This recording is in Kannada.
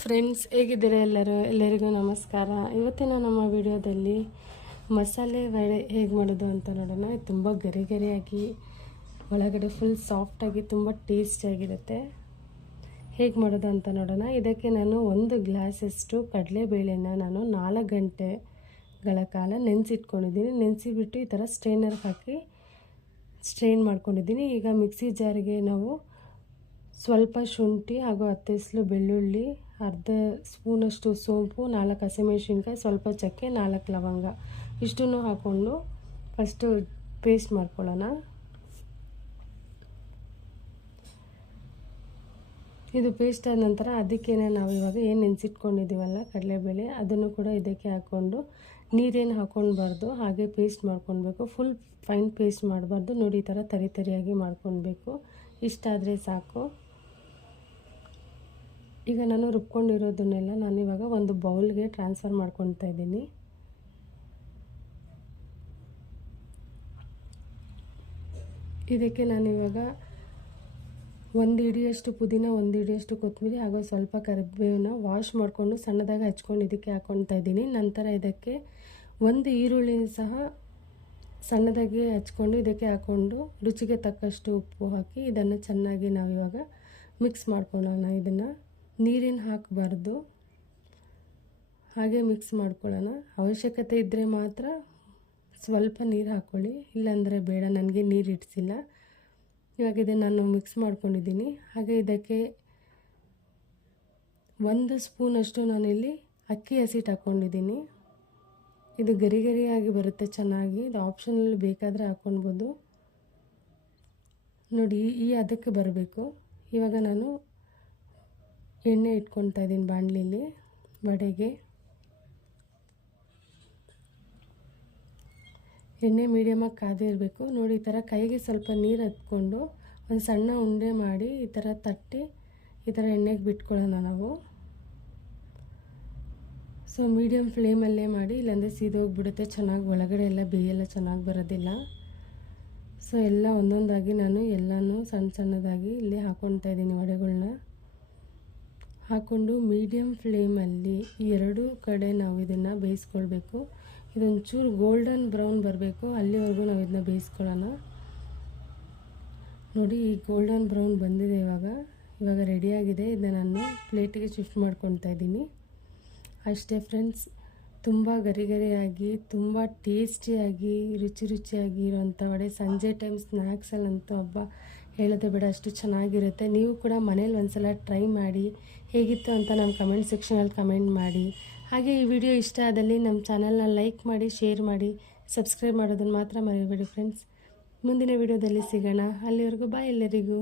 ಫ್ರೆಂಡ್ಸ್, ಹೇಗಿದ್ದೀರಾ ಎಲ್ಲರಿಗೂ ನಮಸ್ಕಾರ. ಇವತ್ತಿನ ನಮ್ಮ ವಿಡಿಯೋದಲ್ಲಿ ಮಸಾಲೆ ವಡೆ ಹೇಗೆ ಮಾಡೋದು ಅಂತ ನೋಡೋಣ. ಇದು ತುಂಬ ಗರಿ ಗರಿಯಾಗಿ ಒಳಗಡೆ ಫುಲ್ ಸಾಫ್ಟಾಗಿ ತುಂಬ ಟೇಸ್ಟಿಯಾಗಿರುತ್ತೆ. ಹೇಗೆ ಮಾಡೋದು ಅಂತ ನೋಡೋಣ. ಇದಕ್ಕೆ ನಾನು 1 ಗ್ಲಾಸಷ್ಟು ಕಡಲೆಬೇಳೆನ ನಾನು 4 ಗಂಟೆಗಳ ಕಾಲ ನೆನೆಸಿಟ್ಕೊಂಡಿದ್ದೀನಿ. ನೆನೆಸಿಬಿಟ್ಟು ಈ ಥರ ಸ್ಟ್ರೈನರ್ಗೆ ಹಾಕಿ ಸ್ಟ್ರೈನ್ ಮಾಡ್ಕೊಂಡಿದ್ದೀನಿ. ಈಗ ಮಿಕ್ಸಿ ಜಾರಿಗೆ ನಾವು ಸ್ವಲ್ಪ ಶುಂಠಿ ಹಾಗೂ 10 ಎಸಳು ಬೆಳ್ಳುಳ್ಳಿ, ಅರ್ಧ ಸ್ಪೂನಷ್ಟು ಸೋಂಪು, 4 ಹಸಿಮೆಣಸಿನ್ಕಾಯಿ, ಸ್ವಲ್ಪ ಚಕ್ಕೆ, 4 ಲವಂಗ ಇಷ್ಟನ್ನು ಹಾಕ್ಕೊಂಡು ಫಸ್ಟು ಪೇಸ್ಟ್ ಮಾಡ್ಕೊಳ್ಳೋಣ. ಇದು ಪೇಸ್ಟ್ ಆದ ನಂತರ ಅದಕ್ಕೇ ನಾವು ಇವಾಗ ಏನು ನೆನೆಸಿಟ್ಕೊಂಡಿದ್ದೀವಲ್ಲ ಕಡಲೆಬೇಳೆ, ಅದನ್ನು ಕೂಡ ಇದಕ್ಕೆ ಹಾಕ್ಕೊಂಡು ನೀರೇನು ಹಾಕ್ಕೊಳ್ಬಾರ್ದು, ಹಾಗೆ ಪೇಸ್ಟ್ ಮಾಡ್ಕೊಳ್ಬೇಕು. ಫುಲ್ ಫೈನ್ ಪೇಸ್ಟ್ ಮಾಡಬಾರ್ದು. ನೋಡಿ, ಈ ಥರ ತರಿಯಾಗಿ ಮಾಡ್ಕೊಳ್ಬೇಕು. ಇಷ್ಟಾದರೆ ಸಾಕು. ಈಗ ನಾನು ರುಬ್ಕೊಂಡಿರೋದನ್ನೆಲ್ಲ ನಾನು ಇವಾಗ ಒಂದು ಬೌಲ್ಗೆ ಟ್ರಾನ್ಸ್ಫರ್ ಮಾಡ್ಕೊಳ್ತಾ ಇದ್ದೀನಿ. ಇದಕ್ಕೆ ನಾನಿವಾಗ 1 ಹಿಡಿಯಷ್ಟು ಪುದೀನ, 1 ಹಿಡಿಯಷ್ಟು ಕೊತ್ತಂಬರಿ ಹಾಗೂ ಸ್ವಲ್ಪ ಕರಿಬೇವನ್ನ ವಾಶ್ ಮಾಡಿಕೊಂಡು ಸಣ್ಣದಾಗಿ ಹಚ್ಕೊಂಡು ಇದಕ್ಕೆ ಹಾಕ್ಕೊಳ್ತಾ ಇದ್ದೀನಿ. ನಂತರ ಇದಕ್ಕೆ 1 ಈರುಳ್ಳಿ ಸಹ ಸಣ್ಣದಾಗಿ ಹಚ್ಕೊಂಡು ಇದಕ್ಕೆ ಹಾಕ್ಕೊಂಡು ರುಚಿಗೆ ತಕ್ಕಷ್ಟು ಉಪ್ಪು ಹಾಕಿ ಇದನ್ನು ಚೆನ್ನಾಗಿ ನಾವಿವಾಗ ಮಿಕ್ಸ್ ಮಾಡ್ಕೊಳ್ಳೋಣ. ಇದನ್ನು ನೀರೇನು ಹಾಕಬಾರ್ದು, ಹಾಗೆ ಮಿಕ್ಸ್ ಮಾಡ್ಕೊಳ್ಳೋಣ. ಅವಶ್ಯಕತೆ ಇದ್ದರೆ ಮಾತ್ರ ಸ್ವಲ್ಪ ನೀರು ಹಾಕ್ಕೊಳ್ಳಿ, ಇಲ್ಲಾಂದರೆ ಬೇಡ, ನನಗೆ ನೀರು ಇಡಿಸಿಲ್ಲ. ಇವಾಗ ಇದನ್ನು ನಾನು ಮಿಕ್ಸ್ ಮಾಡ್ಕೊಂಡಿದ್ದೀನಿ. ಹಾಗೆ ಇದಕ್ಕೆ 1 ಸ್ಪೂನಷ್ಟು ನಾನಿಲ್ಲಿ ಅಕ್ಕಿ ಹಸಿಟ್ಟು ಹಾಕ್ಕೊಂಡಿದ್ದೀನಿ. ಇದು ಗರಿ ಗರಿಯಾಗಿ ಬರುತ್ತೆ ಚೆನ್ನಾಗಿ. ಇದು ಆಪ್ಷನಲ್ಲಿ ಬೇಕಾದರೆ ಹಾಕ್ಕೊಳ್ಬೋದು. ನೋಡಿ, ಈ ಅದಕ್ಕೆ ಬರಬೇಕು. ಇವಾಗ ನಾನು ಎಣ್ಣೆ ಇಟ್ಕೊಳ್ತಾ ಇದ್ದೀನಿ ಬಾಣಲಿಲಿ ವಡೆಗೆ. ಎಣ್ಣೆ ಮೀಡಿಯಮಾಗಿ ಕಾದಿರಬೇಕು. ನೋಡಿ, ಈ ಥರ ಕೈಗೆ ಸ್ವಲ್ಪ ನೀರು ಹತ್ಕೊಂಡು ಒಂದು ಸಣ್ಣ ಉಂಡೆ ಮಾಡಿ ಈ ಥರ ತಟ್ಟಿ ಈ ಥರ ಎಣ್ಣೆಗೆ ಬಿಟ್ಕೊಳ್ಳೋಣ ನಾವು. ಸೊ ಮೀಡಿಯಮ್ ಫ್ಲೇಮಲ್ಲೇ ಮಾಡಿ, ಇಲ್ಲಾಂದರೆ ಸೀದೋಗಿಬಿಡುತ್ತೆ, ಚೆನ್ನಾಗಿ ಒಳಗಡೆ ಎಲ್ಲ ಬೇಯೆಲ್ಲ ಚೆನ್ನಾಗಿ ಬರೋದಿಲ್ಲ. ಸೊ ಎಲ್ಲ ಒಂದೊಂದಾಗಿ ನಾನು ಎಲ್ಲನೂ ಸಣ್ಣದಾಗಿ ಇಲ್ಲಿ ಹಾಕ್ಕೊಳ್ತಾ ಇದ್ದೀನಿ. ವಡೆಗಳನ್ನ ಹಾಕ್ಕೊಂಡು ಮೀಡಿಯಮ್ ಫ್ಲೇಮಲ್ಲಿ ಈ 2 ಕಡೆ ನಾವು ಇದನ್ನು ಬೇಯಿಸ್ಕೊಳ್ಬೇಕು. ಇದೊಂಚೂರು ಗೋಲ್ಡನ್ ಬ್ರೌನ್ ಬರಬೇಕು, ಅಲ್ಲಿವರೆಗೂ ನಾವು ಇದನ್ನ ಬೇಯಿಸ್ಕೊಳ್ಳೋಣ. ನೋಡಿ, ಈ ಗೋಲ್ಡನ್ ಬ್ರೌನ್ ಬಂದಿದೆ. ಇವಾಗ ರೆಡಿಯಾಗಿದೆ. ಇದನ್ನ ನಾನು ಪ್ಲೇಟಿಗೆ ಶಿಫ್ಟ್ ಮಾಡ್ಕೊಳ್ತಾ ಇದ್ದೀನಿ. ಅಷ್ಟೇ ಫ್ರೆಂಡ್ಸ್, ತುಂಬ ಗರಿ ಗರಿಯಾಗಿ ತುಂಬ ಟೇಸ್ಟಿಯಾಗಿ ರುಚಿಯಾಗಿ ಇರೋವಂಥ ವಡೆ. ಸಂಜೆ ಟೈಮ್ ಸ್ನ್ಯಾಕ್ಸಲ್ಲಂತೂ ಹಬ್ಬ ಹೇಳೋದೇ ಬೇಡ, ಅಷ್ಟು ಚೆನ್ನಾಗಿರುತ್ತೆ. ನೀವು ಕೂಡ ಮನೇಲಿ ಒಂದ್ಸಲ ಟ್ರೈ ಮಾಡಿ ಹೇಗಿತ್ತು ಅಂತ ನಮ್ಮ ಕಮೆಂಟ್ ಸೆಕ್ಷನಲ್ಲಿ ಕಮೆಂಟ್ ಮಾಡಿ. ಹಾಗೆ ಈ ವಿಡಿಯೋ ಇಷ್ಟ ಆದಲ್ಲಿ ನಮ್ಮ ಚಾನಲ್ನ ಲೈಕ್ ಮಾಡಿ, ಶೇರ್ ಮಾಡಿ, ಸಬ್ಸ್ಕ್ರೈಬ್ ಮಾಡೋದನ್ನು ಮಾತ್ರ ಮರಿಬೇಡಿ ಫ್ರೆಂಡ್ಸ್. ಮುಂದಿನ ವಿಡಿಯೋದಲ್ಲಿ ಸಿಗೋಣ. ಅಲ್ಲಿವರೆಗೂ ಬಾಯ್ ಎಲ್ಲರಿಗೂ.